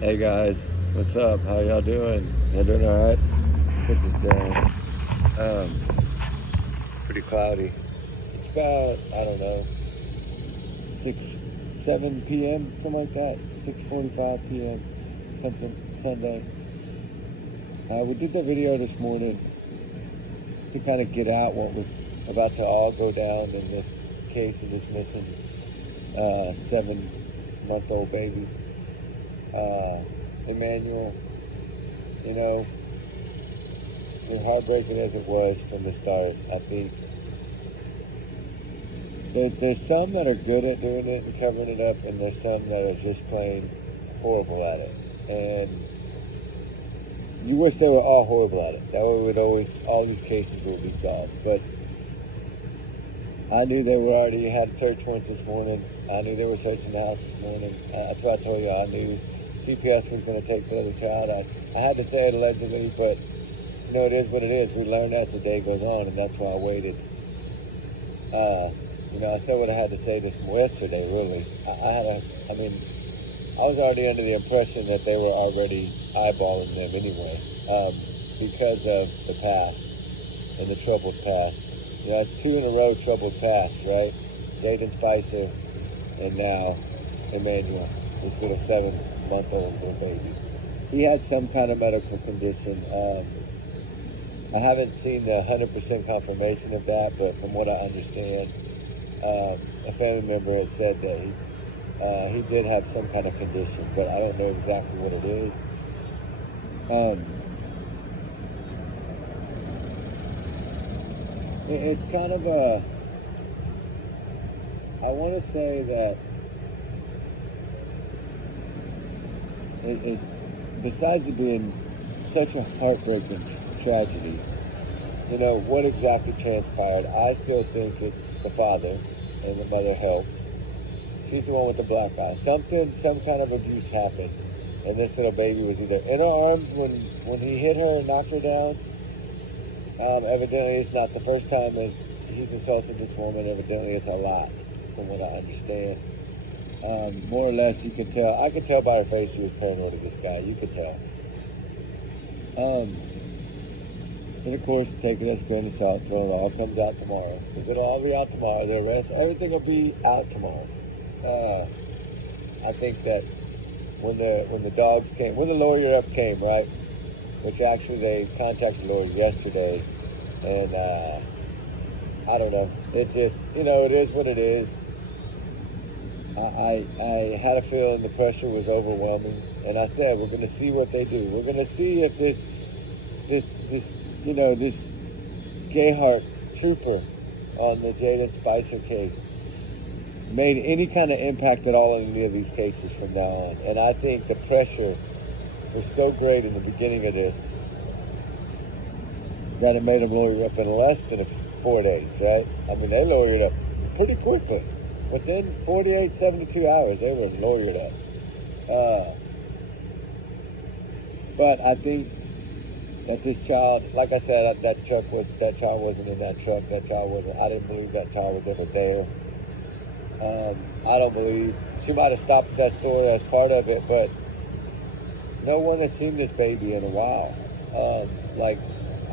Hey guys, what's up? How y'all doing? Y'all doing alright? Put this down. Pretty cloudy. It's about, I don't know, 6, 7 p.m., something like that. 6:45 p.m., something, Sunday. We did the video this morning to kind of get out what was about to all go down in this case of this missing 7-month-old baby. Emmanuel, you know, as heartbreaking as it was from the start, I think there's some that are good at doing it and covering it up, and there's some that are just plain horrible at it. And you wish they were all horrible at it. That way all these cases would be solved. But I knew they were already had a search warrant this morning. I knew they were searching the house this morning. That's what I told you. I knew CPS was going to take the other child. I had to say it allegedly, but you know, it is what it is. We learn as the day goes on, and that's why I waited. I said what I had to say yesterday, really. I was already under the impression that they were already eyeballing them anyway, because of the past and the troubled past. It's 2 in a row troubled past, right? Jaden Spicer and now Emmanuel, this little 7-month-old little baby. He had some kind of medical condition. I haven't seen the 100% confirmation of that, but from what I understand, a family member had said that he did have some kind of condition, but I don't know exactly what it is. It's kind of I want to say that besides it being such a heartbreaking tragedy, what exactly transpired, I still think it's the father and the mother helped. She's the one with the black eye. Some kind of abuse happened, and this little baby was either in her arms when he hit her and knocked her down. Evidently, it's not the first time that he's assaulted this woman. Evidently, it's a lot, from what I understand. More or less, you could tell. I could tell by her face she was paranoid of this guy. You could tell. And of course, taking us to an assault, so it all comes out tomorrow. Because it'll all be out tomorrow. The arrest, everything will be out tomorrow. I think that when the dogs came, when the lawyer up came, right? Which actually they contacted the lawyer yesterday, and I don't know. It just, it is what it is. I had a feeling the pressure was overwhelming, and I said we're going to see what they do. We're going to see if this Gayheart trooper on the Jaden Spicer case made any kind of impact at all in any of these cases from now on. And I think the pressure was so great in the beginning of this that it made them lawyer up in less than 4 days, right? I mean, they lawyered up pretty quickly. Within 48, 72 hours, they were lawyered up. But I think that this child, like I said, that child wasn't in that truck. That child wasn't. I didn't believe that child was ever there. I don't believe she might have stopped at that store as part of it, but no one has seen this baby in a while.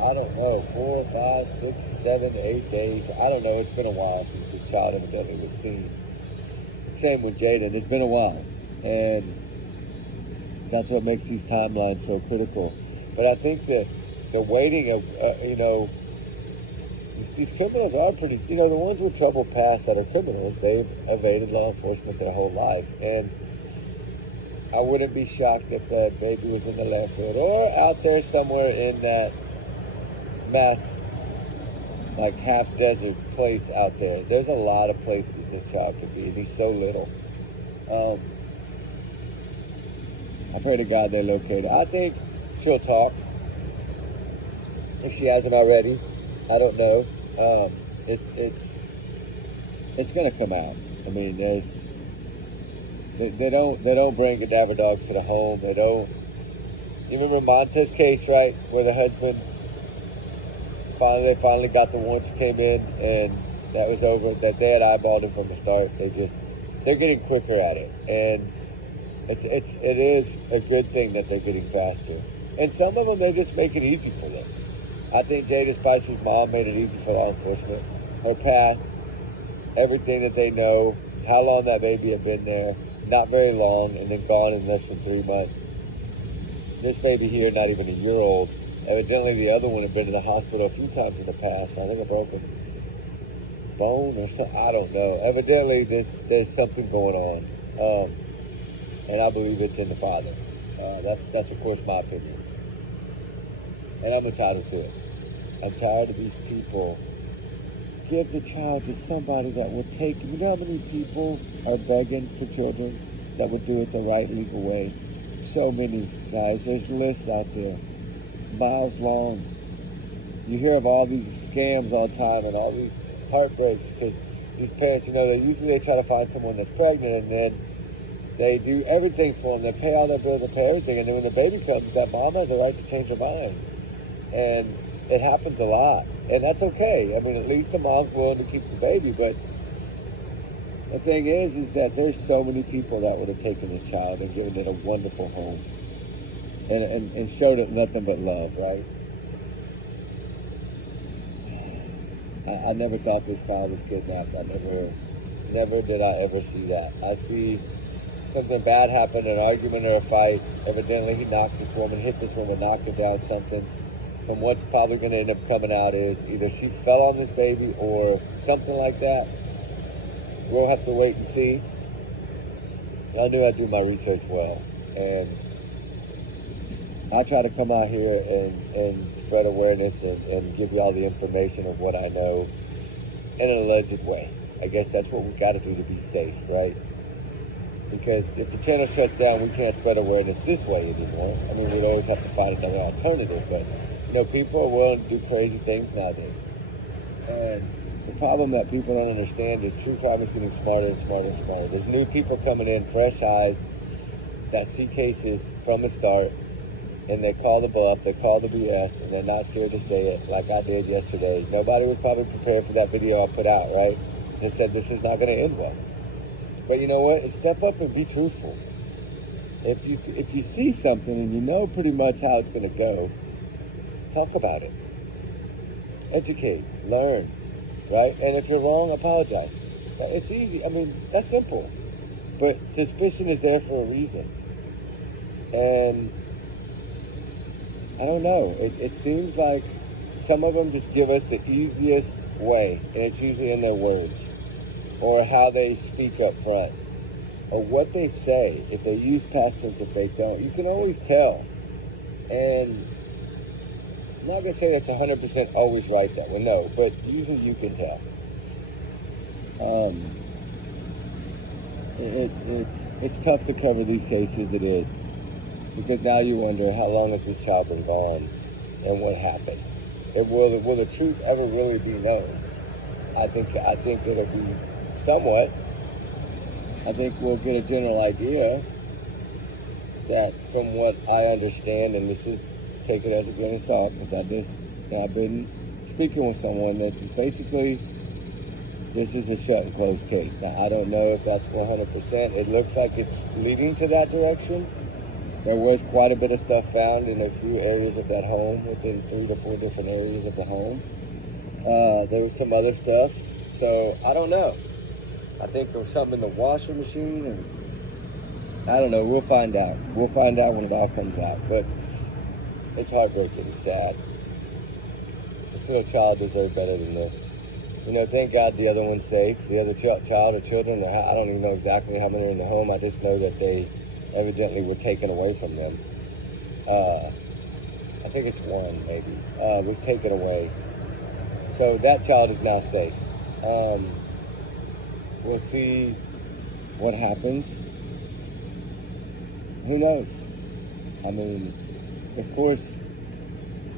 I don't know, 4, 5, 6, 7, 8 days. I don't know. It's been a while since this child evidently was seen. Same with Jaden. It's been a while, and that's what makes these timelines so critical. But I think that the waiting of, these criminals are pretty, the ones with troubled past that are criminals, they've evaded law enforcement their whole life. And I wouldn't be shocked if the baby was in the landfill or out there somewhere in that mass, like half-desert place out there. There's a lot of places this child could be, and he's so little. I pray to God they locate her. I think she'll talk, if she hasn't already. I don't know. It's gonna come out. I mean, they don't bring cadaver dogs to the home. They don't. You remember Monta's case, right, where the husband they finally got the warrants, came in, and that was over. That they had eyeballed him from the start. They're getting quicker at it, and It is a good thing that they're getting faster. And some of them, they just make it easy for them. I think Jada Spicer's mom made it easy for law enforcement. Her past, everything that they know, how long that baby had been there, not very long, and then gone in less than 3 months. This baby here, not even a year old. Evidently, the other one had been in the hospital a few times in the past. I think a broken bone or something. I don't know. Evidently, there's something going on, and I believe it's in the father. That's of course my opinion, and I'm entitled to it. I'm tired of these people. Give the child to somebody that will take. You know how many people are begging for children that would do it the right legal way? So many, guys. There's lists out there, miles long. You hear of all these scams all the time and all these heartbreaks because these parents, they try to find someone that's pregnant, and then they do everything for them. They pay all their bills, they pay everything, and then when the baby comes, that mom has the right to change her mind. And it happens a lot, and that's okay. I mean, at least the mom's willing to keep the baby, but the thing is that there's so many people that would have taken this child and given it a wonderful home and showed it nothing but love, right? I never thought this child was kidnapped. Never did I ever see that. I see something bad happen, an argument or a fight. Evidently, he knocked this woman, hit this woman, knocked her down, something. From what's probably going to end up coming out is either she fell on this baby or something like that. We'll have to wait and see. I knew I'd do my research well, and I try to come out here and spread awareness and give you all the information of what I know in an alleged way. I guess that's what we've got to do to be safe, right? Because if the channel shuts down, we can't spread awareness this way anymore. I mean, we'd always have to find another alternative, but people are willing to do crazy things nowadays. And the problem that people don't understand is true crime is getting smarter and smarter and smarter. There's new people coming in, fresh eyes, that see cases from the start, and they call the bluff, they call the BS, and they're not scared to say it like I did yesterday. Nobody was probably prepared for that video I put out, right? They said this is not going to end well. But you know what? Step up and be truthful. If you see something and you know pretty much how it's going to go, talk about it. Educate. Learn. Right? And if you're wrong, apologize. It's easy. I mean, that's simple. But suspicion is there for a reason. And I don't know. It seems like some of them just give us the easiest way. And it's usually in their words. Or how they speak up front. Or what they say. If they use past tense, if they don't. You can always tell. And I'm not going to say that's 100% always right that way, no, but usually you can tell. It's tough to cover these cases, it is. Because now you wonder, how long has this child been gone and what happened? And will the truth ever really be known? I think it'll be somewhat. I think we'll get a general idea that from what I understand, and this is, take it as a grain of salt, because I've been speaking with someone that basically this is a shut and closed case. Now, I don't know if that's 100%. It looks like it's leading to that direction. There was quite a bit of stuff found in a few areas of that home, within 3 to 4 different areas of the home. There was some other stuff. So, I don't know. I think there was something in the washer machine, and I don't know. We'll find out. We'll find out when it all comes out. But it's heartbreaking. It's sad. This little child deserved better than this. Thank God the other one's safe. The other child or children, I don't even know exactly how many are in the home. I just know that they evidently were taken away from them. I think it's one, maybe. Was taken away. So that child is now safe. We'll see what happens. Who knows? I mean, of course,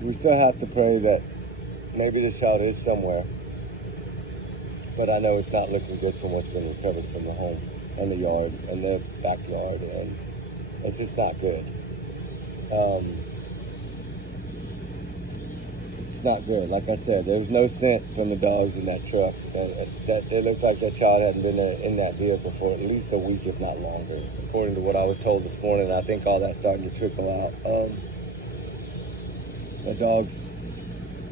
we still have to pray that maybe this child is somewhere. But I know it's not looking good from what's been recovered from the home and the yard and the backyard, and it's just not good. it's not good. Like I said, there was no scent from the dogs in that truck. That it looked like that child hadn't been in that vehicle for at least a week, if not longer, according to what I was told this morning. I think all that's starting to trickle out. The dogs,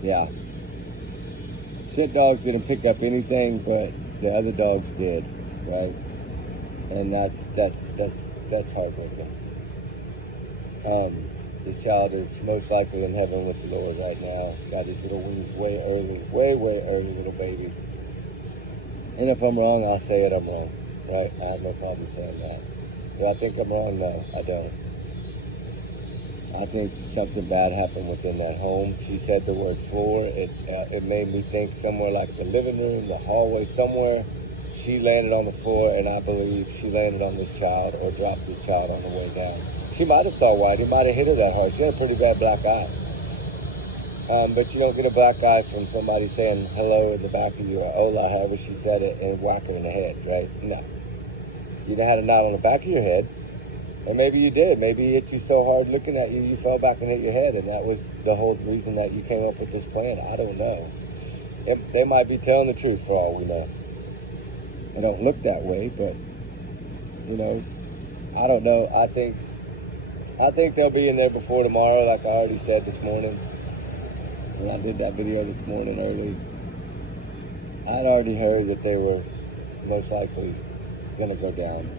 yeah. Shit dogs didn't pick up anything, but the other dogs did, right? And that's heartbreaking. This child is most likely in heaven with the Lord right now. Got his little wings way early, way early, little baby. And if I'm wrong, I'll say it, I'm wrong, right? I have no problem saying that. Do I think I'm wrong? No, I don't. I think something bad happened within that home. She said the word floor. It made me think somewhere like the living room, the hallway, somewhere. She landed on the floor, and I believe she landed on this child or dropped this child on the way down. She might have saw white. He might have hit her that hard. She had a pretty bad black eye. But you don't get a black eye from somebody saying hello in the back of you or hola, however she said it, and whack her in the head, right? No. You had a knot on the back of your head. Or maybe you did. Maybe he hit you so hard looking at you, you fell back and hit your head, and that was the whole reason that you came up with this plan. I don't know. They might be telling the truth for all we know. It don't look that way, but, you know, I don't know. I think they'll be in there before tomorrow, like I already said this morning. When I did that video this morning early, I'd already heard that they were most likely going to go down.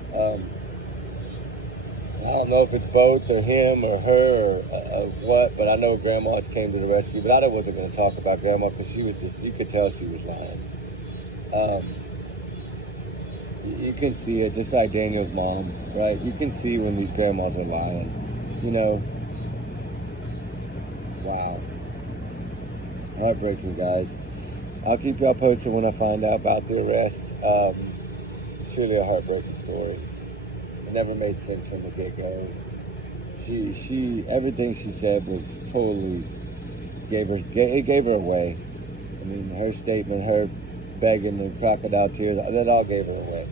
I don't know if it's both or him or her or what, but I know Grandma came to the rescue. But I wasn't going to talk about Grandma because she was you could tell she was lying. You can see it, just like Daniel's mom, right? You can see when these grandmas are lying. You know, wow. Heartbreaking, guys. I'll keep y'all posted when I find out about the arrest. It's really a heartbreaking story. It never made sense from the get-go. She everything she said was totally gave her away. I mean, her statement, her begging the crocodile tears, that all gave her away.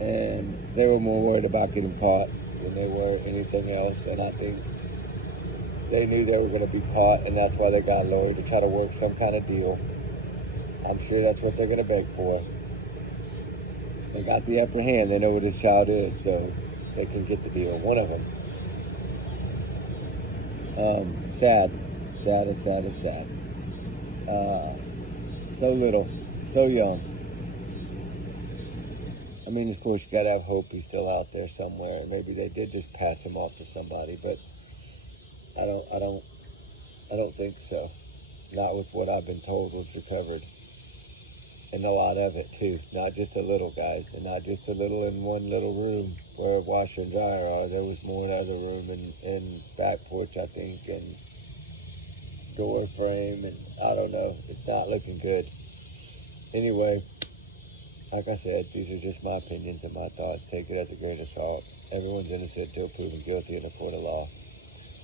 And they were more worried about getting caught than they were anything else. And I think they knew they were going to be caught, and that's why they got a lawyer to try to work some kind of deal. I'm sure that's what they're going to beg for. They got the upper hand. They know where this child is, so they can get the deal. One of them. Sad. So little. So young. I mean, of course, you got to have hope he's still out there somewhere. Maybe they did just pass him off to somebody, but I don't think so. Not with what I've been told was recovered. And a lot of it, too. Not just a little, guys. And not just a little in one little room where a washer and dryer are. There was more in other room and back porch, I think, and door frame. And I don't know. It's not looking good. Anyway, like I said, these are just my opinions and my thoughts. Take it as a grain of salt. Everyone's innocent until proven guilty in a court of law.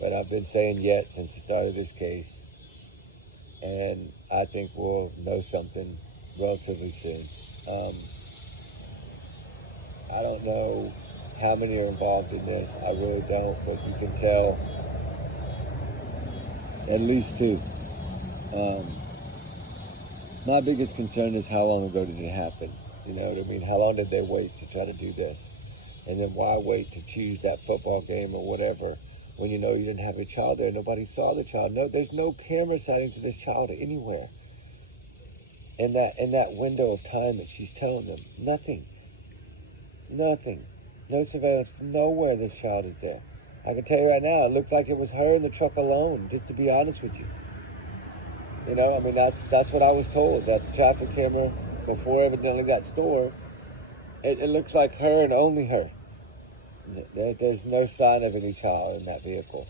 But I've been saying yet since the start of this case. And I think we'll know something relatively soon. I don't know how many are involved in this. I really don't, but you can tell at least two. My biggest concern is how long ago did it happen? You know what I mean? How long did they wait to try to do this? And then why wait to choose that football game or whatever when you know you didn't have a child there? Nobody saw the child. No, there's no camera sighting to this child anywhere. In that window of time that she's telling them, nothing. No surveillance, nowhere this child is there. I can tell you right now, it looked like it was her in the truck alone, just to be honest with you. You know, I mean, that's what I was told, that the traffic camera, before evidently got stored, it looks like her and only her. There's no sign of any child in that vehicle.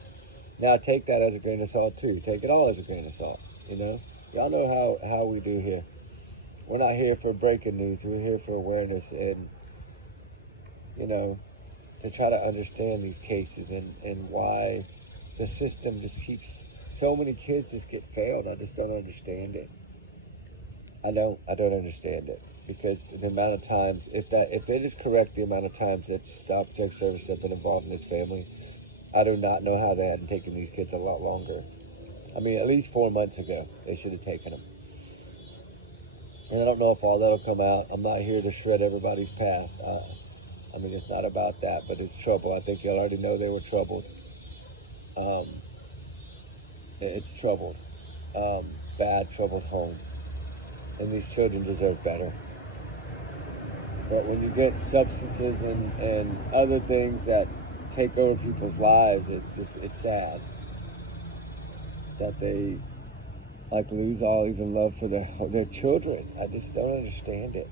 Now, take that as a grain of salt, too. Take it all as a grain of salt, you know? Y'all know how we do here. We're not here for breaking news. We're here for awareness and, you know, to try to understand these cases and why the system just keeps, so many kids just get failed. I just don't understand it. I don't understand it, because the amount of times, if it is correct, the amount of times that Stop Drug Service have been involved in this family, I do not know how they hadn't taken these kids a lot longer. I mean, at least 4 months ago, they should have taken them. And I don't know if all that'll come out. I'm not here to shred everybody's past. I mean, it's not about that, but it's trouble. I think y'all already know they were troubled. It's troubled. Bad, troubled home. And these children deserve better. But when you get substances and other things that take over people's lives, it's sad that they like lose all even love for their children. I just don't understand it.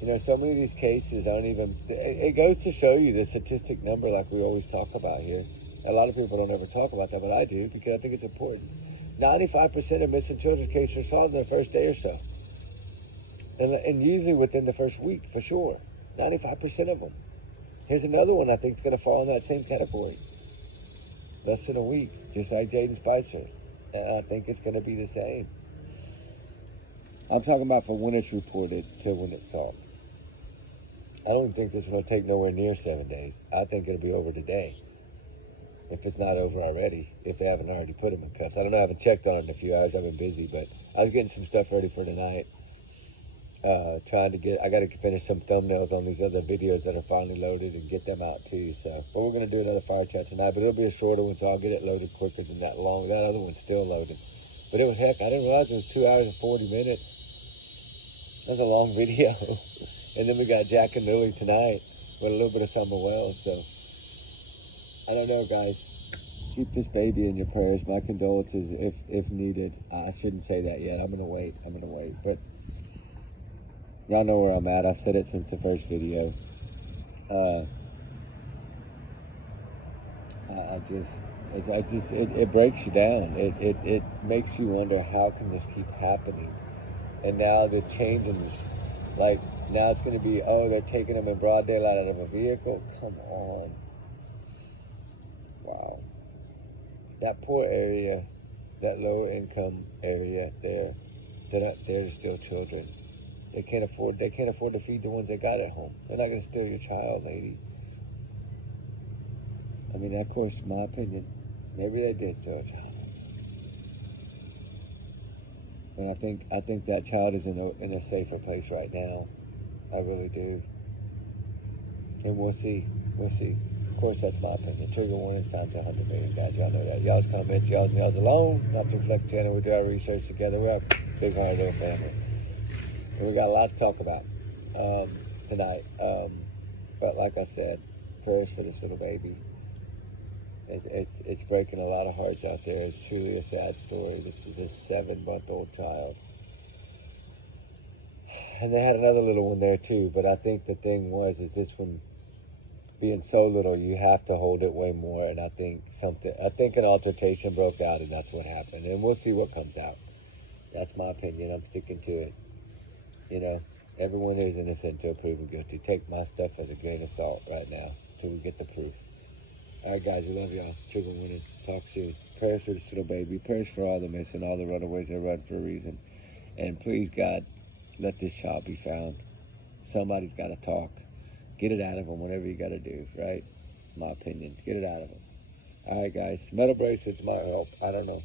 You know, so many of these cases aren't even, it goes to show you the statistic number like we always talk about here. A lot of people don't ever talk about that, but I do because I think it's important. 95% of missing children's cases are solved in the first day or so. And usually within the first week, for sure. 95% of them. Here's another one I think is going to fall in that same category. Less than a week, just like Jaden Spicer. And I think it's going to be the same. I'm talking about from when it's reported to when it's solved. I don't think this is going to take nowhere near 7 days. I think it'll be over today. If it's not over already, if they haven't already put them in cuffs. I don't know, I haven't checked on it in a few hours. I've been busy, but I was getting some stuff ready for tonight. I got to finish some thumbnails on these other videos that are finally loaded and get them out too. So, but we're going to do another fire chat tonight, but it'll be a shorter one, so I'll get it loaded quicker than that long. That other one's still loading. But it was, heck, I didn't realize it was 2 hours and 40 minutes. That's a long video. And then we got Jack and Lily tonight with a little bit of Summer Wells. So, I don't know, guys. Keep this baby in your prayers. My condolences if needed. I shouldn't say that yet. I'm going to wait. But y'all know where I'm at. I said it since the first video. It breaks you down. It makes you wonder, how can this keep happening? And now they're changing this. Like, now it's going to be, oh, they're taking them in broad daylight out of a vehicle. Come on. Wow. That poor area, that lower income area, they're not there to steal children. They can't afford to feed the ones they got at home. They're not going to steal your child, lady. I mean, of course, my opinion, maybe they did steal a child. And I think that child is in a safer place right now. I really do. And we'll see. Of course, that's my opinion. Trigger warning, signs 100 million, guys. Y'all know that. Y'all's comments, y'all's alone. Not to reflect channel. We do our research together. We're a big heart little family. And we got a lot to talk about tonight. But like I said, prayers for this little baby. It's breaking a lot of hearts out there. It's truly a sad story. This is a 7-month-old child. And they had another little one there too, but I think the thing is this one being so little, you have to hold it way more. And I think an altercation broke out, and that's what happened. And we'll see what comes out. That's my opinion. I'm sticking to it. You know, everyone is innocent until proven guilty. Take my stuff as a grain of salt right now till we get the proof. All right, guys, we love y'all. Trigger warning. Talk soon. Prayers for this little baby. Prayers for all the missing, all the runaways that run for a reason. And please, God, let this child be found. Somebody's got to talk. Get it out of them, whatever you got to do, right? My opinion. Get it out of them. All right, guys. Metal bracelets might help. I don't know.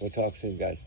We'll talk soon, guys.